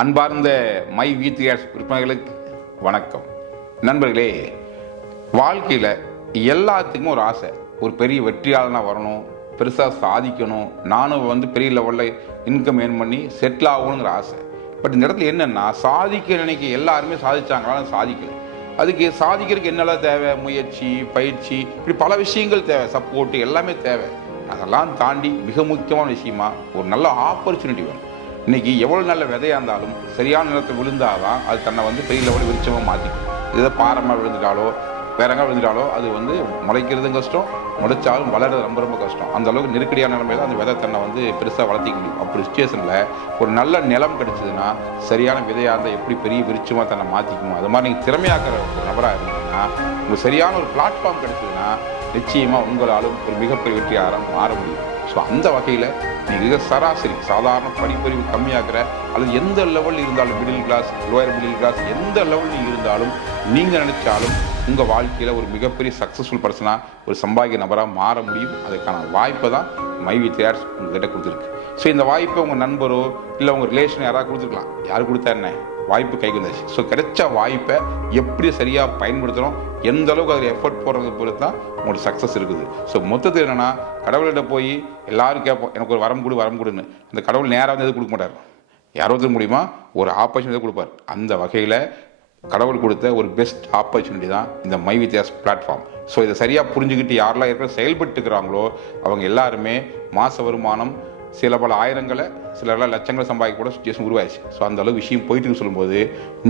அன்பார்ந்த மை விடிஆர்ஸ் விற்பனைகளுக்கு வணக்கம். நண்பர்களே, வாழ்க்கையில் எல்லாத்துக்குமே ஒரு ஆசை, ஒரு பெரிய வெற்றியாளனாக வரணும், பெருசாக சாதிக்கணும், நானும் பெரிய லெவலில் இன்கம் ஏர்ன் பண்ணி செட்டில் ஆகணுங்கிற ஆசை. பட் இந்த இடத்துல என்னென்னா, சாதிக்க நினைக்க எல்லாருமே சாதிச்சாங்களாலும் சாதிக்கலை. அதுக்கு சாதிக்கிறதுக்கு என்னெல்லாம் தேவை? முயற்சி, பயிற்சி, இப்படி பல விஷயங்கள் தேவை, சப்போர்ட்டு எல்லாமே தேவை. அதெல்லாம் தாண்டி மிக முக்கியமான விஷயமா ஒரு நல்ல ஆப்பர்ச்சுனிட்டி வேணும். இன்றைக்கி எவ்வளோ நல்ல விதையாக இருந்தாலும் சரியான நிலத்தை விழுந்தாதான் அது தன்னை பெரிய லெவலில் விருட்சமாக மாற்றிக்கும். இதை பாரமாக விழுந்துட்டாலோ வேற எங்கே விழுந்துட்டாலோ அது முளைக்கிறதும் கஷ்டம், முளைச்சாலும் வளர்றது ரொம்ப ரொம்ப கஷ்டம். அந்த அளவுக்கு நெருக்கடியான நிலைமையில அந்த விதை தன்னை பெருசாக வளர்த்திக்க முடியும். அப்படி சுச்சுவேஷனில் ஒரு நல்ல நிலம் கிடைச்சதுன்னா, சரியான விதையாக இருந்தால் எப்படி பெரிய விருட்சமாக தன்னை மாற்றிக்குமோ அது மாதிரி நீங்கள் திறமையாக்குற ஒரு நபராக இருந்தீங்கன்னா, உங்களுக்கு சரியான ஒரு பிளாட்ஃபார்ம் கிடைச்சதுன்னா நிச்சயமாக உங்களாலும் ஒரு மிகப்பெரிய வெற்றியாக மாற முடியும். ஸோ அந்த வகையில் நீங்கள் சராசரி சாதாரண படிப்பறிவு கம்மியாகிற அல்லது எந்த லெவலில் இருந்தாலும், middle class, lower middle class, எந்த லெவலில் நீங்கள் இருந்தாலும், நீங்கள் நினச்சாலும் உங்கள் வாழ்க்கையில் ஒரு மிகப்பெரிய சக்ஸஸ்ஃபுல் பர்சனாக ஒரு சம்பாதிக்க நபராக மாற முடியும். அதுக்கான வாய்ப்பை தான் மை விடிஆர்ஸ் உங்கள்கிட்ட கொடுத்துருக்கு. ஸோ இந்த வாய்ப்பை உங்கள் நண்பரோ இல்லை உங்கள் ரிலேஷன் யாராவது கொடுத்துருக்கலாம். யார் கொடுத்தா என்ன, வாய்ப்பு கைக்கு வந்துச்சு. ஸோ கிடைச்ச வாய்ப்பை எப்படி சரியாக பயன்படுத்துகிறோம், எந்த அளவுக்கு அதில் எஃபர்ட் போடுறது பொறுத்து தான் உங்களோட சக்ஸஸ் இருக்குது. ஸோ மொத்தத்தில் என்னென்னா, கடவுள்கிட்ட போய் எல்லாரும் கேட்போம், எனக்கு ஒரு வரம் கொடுன்னு. அந்த கடவுள் நேராக எதுவும் கொடுக்க மாட்டார். யாராவது மூலிமா ஒரு ஆப்பர்ச்சுனிட்டி கொடுப்பார். அந்த வகையில் கடவுள் கொடுத்த ஒரு பெஸ்ட் ஆப்பர்ச்சுனிட்டி தான் இந்த மை விடிஆர்ஸ் பிளாட்ஃபார்ம். ஸோ இதை சரியாக புரிஞ்சுக்கிட்டு யாரெல்லாம் ஏற்கனவே செயல்பட்டுக்கிறாங்களோ அவங்க எல்லாருமே மாத வருமானம் சில பல ஆயிரங்களை, சிலரெல்லாம் லட்சங்களை சம்பாதிக்க கூட சுச்சுவேஷன் உருவாயிடுச்சு. ஸோ அந்த அளவு விஷயம் போயிட்டுன்னு சொல்லும்போது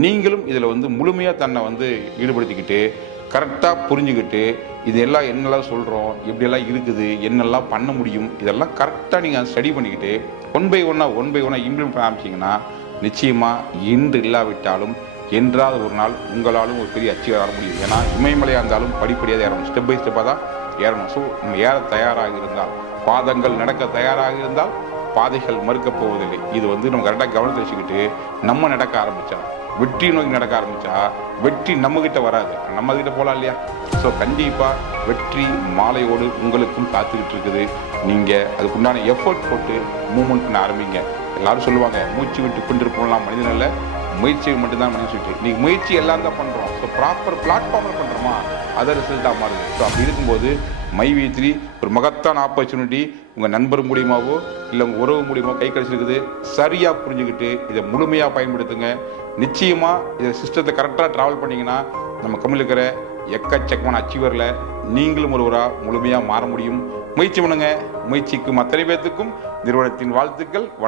நீங்களும் இதில் முழுமையாக தன்னை ஈடுபடுத்திக்கிட்டு கரெக்டாக புரிஞ்சுக்கிட்டு இதெல்லாம் என்னெல்லாம் சொல்கிறோம், எப்படியெல்லாம் இருக்குது, என்னெல்லாம் பண்ண முடியும், இதெல்லாம் கரெக்டாக நீங்கள் ஸ்டடி பண்ணிக்கிட்டு ஒன் பை ஒன்னாக இம்ப்ளிமெண்ட் பண்ண ஆரம்பிச்சிங்கன்னா நிச்சயமாக இன்று இல்லாவிட்டாலும் என்றாவது ஒரு நாள் உங்களாலும் ஒரு பெரிய அச்சீவ் ஆக முடியும். ஏன்னா இமயமலையாக இருந்தாலும் படிப்படியாக ஏறணும், ஸ்டெப் பை ஸ்டெப்பாக தான் ஏறணும். ஸோ நம்ம ஏற தயாராக இருந்தால், பாதங்கள் நடக்க தயாராக இருந்தால் பாதைகள் மறுக்கப் போவதில்லை. இது நம்ம கரெக்டாக கவனத்தை வச்சுக்கிட்டு நம்ம நடக்க ஆரம்பித்தா, வெற்றி நோக்கி நடக்க ஆரம்பித்தா வெற்றி நம்மக்கிட்ட வராது, நம்ம கிட்ட போகலாம் இல்லையா? ஸோ கண்டிப்பாக வெற்றி மாலையோடு உங்களுக்கும் காத்துக்கிட்டு இருக்குது. நீங்கள் அதுக்குண்டான எஃபர்ட் போட்டு மூவ்மெண்ட் பண்ண ஆரம்பிங்க. எல்லாரும் சொல்லுவாங்க, மூச்சு விட்டு பின்று போகலாம் மனிதன் இல்லை, முயற்சி மட்டும்தான் மனிதன் சொல்லிட்டு. நீங்கள் முயற்சி எல்லாம் தான் பண்ணுறோம். ஸோ ப்ராப்பர் பிளாட்ஃபார்மில் பண்ணுறோமா, அதை ரிசல்ட்டாக மாறுது. ஸோ அப்படி இருக்கும்போது மை வி3 ஒரு மகத்தான ஆப்பர்ச்சுனிட்டி உங்கள் நண்பர் மூலியமாகவோ இல்லை உங்கள் உறவு மூலியமாக கை கிடைச்சிருக்குது. சரியாக புரிஞ்சுக்கிட்டு இதை முழுமையாக பயன்படுத்துங்க. நிச்சயமாக இதை சிஸ்டத்தை கரெக்டாக ட்ராவல் பண்ணிங்கன்னா நம்ம கம்மியில் இருக்கிற எக்கச்சக்கமான அச்சீவரில் நீங்களும் ஒருவராக முழுமையாக மாற முடியும். முயற்சி பண்ணுங்கள். முயற்சிக்கும் அத்தனை பேர்த்துக்கும் நிறுவனத்தின் வாழ்த்துக்கள். வணக்கம்.